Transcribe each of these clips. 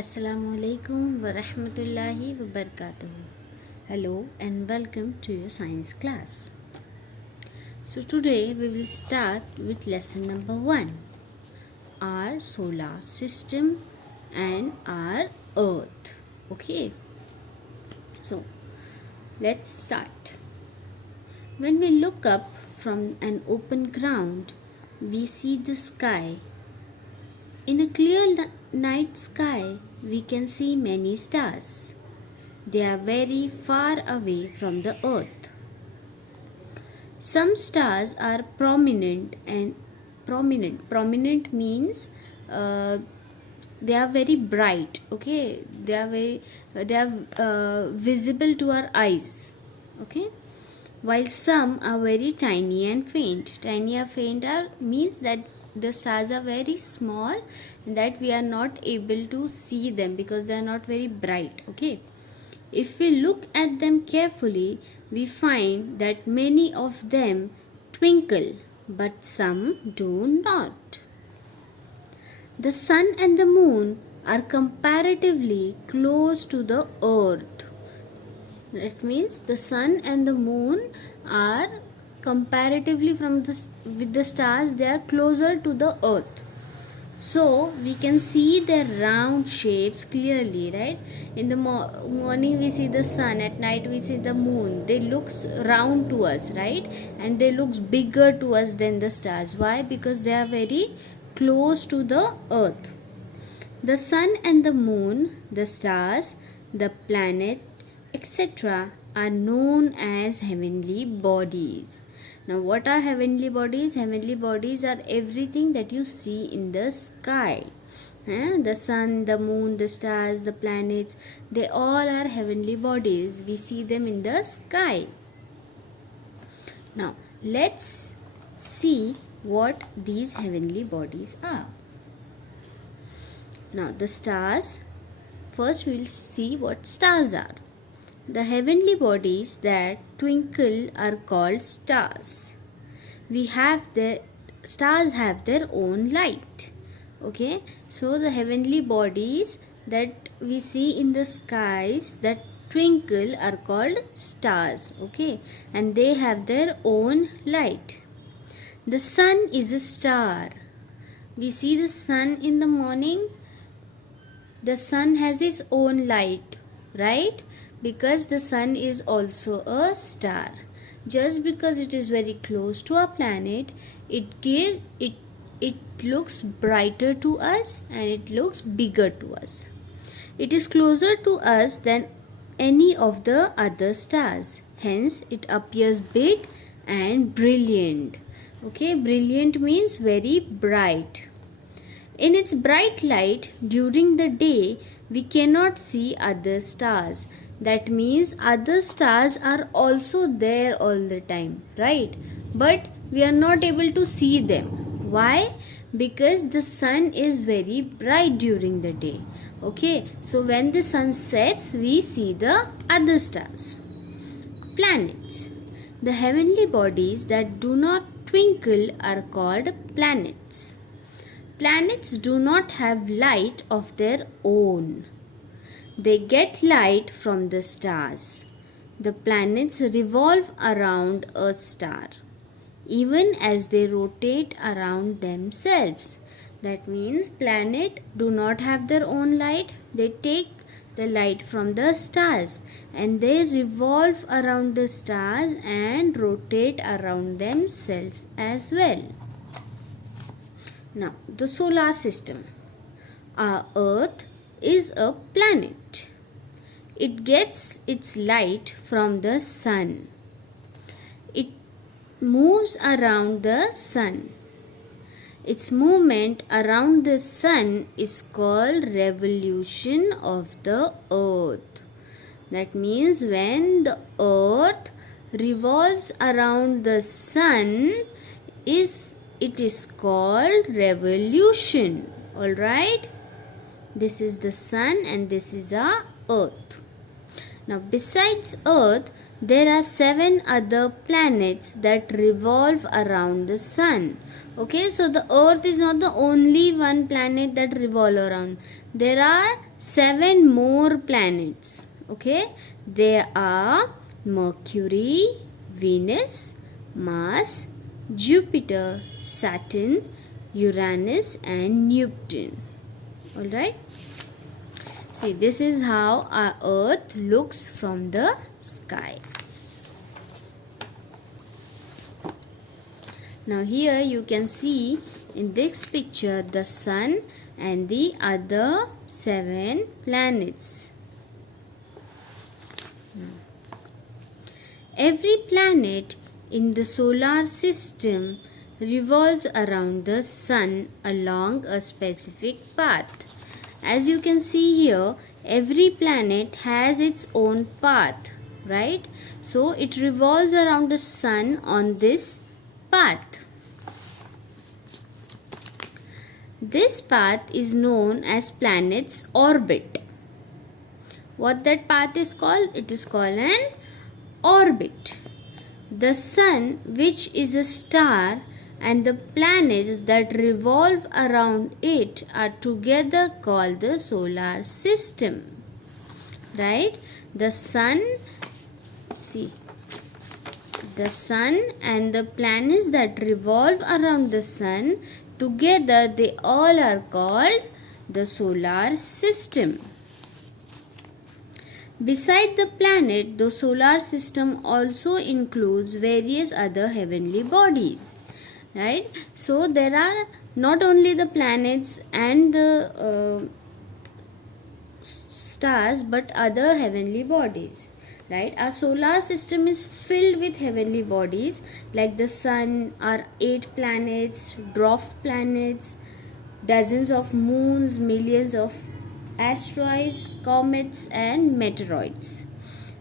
Assalamu alaikum wa rahmatullahi wa barakatuhu. Hello and welcome to your science class. So today we will start with lesson number 1, our solar system and our earth. Okay, so let's start. When we look up from an open ground, we see the sky. In a clear night sky, we can see many stars. They are very far away from the earth. Some stars are prominent and prominent. Prominent means they are very bright. Okay, they are visible to our eyes. Okay, while some are very tiny and faint. Tiny or faint means that the stars are very small and that we are not able to see them because they are not very bright. Okay, if we look at them carefully, we find that many of them twinkle, but some do not. The sun and the moon are comparatively close to the earth. That means the sun and the moon are comparatively with the stars, they are closer to the earth. So we can see their round shapes clearly, right? In the morning we see the sun, at night we see the moon. They look round to us, right? And they look bigger to us than the stars. Why? Because they are very close to the earth. The sun and the moon, the stars, the planet, etc. are known as heavenly bodies. Now, what are heavenly bodies? Heavenly bodies are everything that you see in the sky. The sun, the moon, the stars, the planets, they all are heavenly bodies. We see them in the sky. Now, let's see what these heavenly bodies are. Now, the stars. First, we will see what stars are. The heavenly bodies that twinkle are called stars. Stars have their own light. Okay, so the heavenly bodies that we see in the skies that twinkle are called stars. Okay, and they have their own light. The sun is a star. We see the sun in the morning. The sun has its own light, right? Because the sun is also a star. Just because it is very close to our planet, it looks brighter to us and it looks bigger to us. It is closer to us than any of the other stars. Hence, it appears big and brilliant. Okay, brilliant means very bright. In its bright light during the day, we cannot see other stars. That means other stars are also there all the time, right? But we are not able to see them. Why? Because the sun is very bright during the day. Okay, so when the sun sets, we see the other stars. Planets. The heavenly bodies that do not twinkle are called planets. Planets do not have light of their own. They get light from the stars. The planets revolve around a star, even as they rotate around themselves. That means planets do not have their own light. They take the light from the stars and they revolve around the stars and rotate around themselves as well. Now, the solar system. Our Earth is a planet. It gets its light from the sun. It moves around the sun. Its movement around the sun is called revolution of the earth. That means when the earth revolves around the sun, it is called revolution. Alright? This is the sun and this is our earth. Now, besides earth, there are 7 other planets that revolve around the sun. Okay, so the earth is not the only one planet that revolve around. There are 7 more planets. Okay, they are Mercury, Venus, Mars, Jupiter, Saturn, Uranus and Neptune. Alright. See, this is how our earth looks from the sky. Now here you can see in this picture the sun and the other 7 planets. Every planet in the solar system revolves around the sun along a specific path. As you can see here, every planet has its own path, right? So it revolves around the sun on this path. This path is known as planet's orbit. What that path is called? It is called an orbit. The sun, which is a star, and the planets that revolve around it are together called the solar system. Right? The sun, see, the sun and the planets that revolve around the sun, together they all are called the solar system. Beside the planet, the solar system also includes various other heavenly bodies. Right? So there are not only the planets and the stars, but other heavenly bodies. Right? Our solar system is filled with heavenly bodies like the sun, our 8 planets, dwarf planets, dozens of moons, millions of asteroids, comets and meteoroids.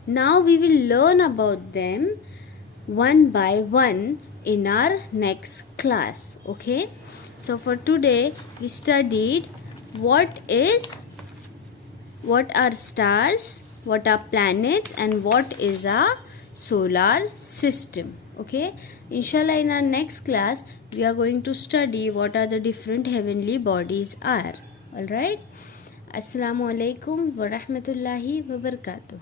Now we will learn about them one by one in our next class. Okay, so for today we studied what are stars, what are planets and what is our solar system. Okay, inshallah in our next class we are going to study what are the different heavenly bodies are. All right, assalamu alaikum wa rahmatullahi wa barakatuh.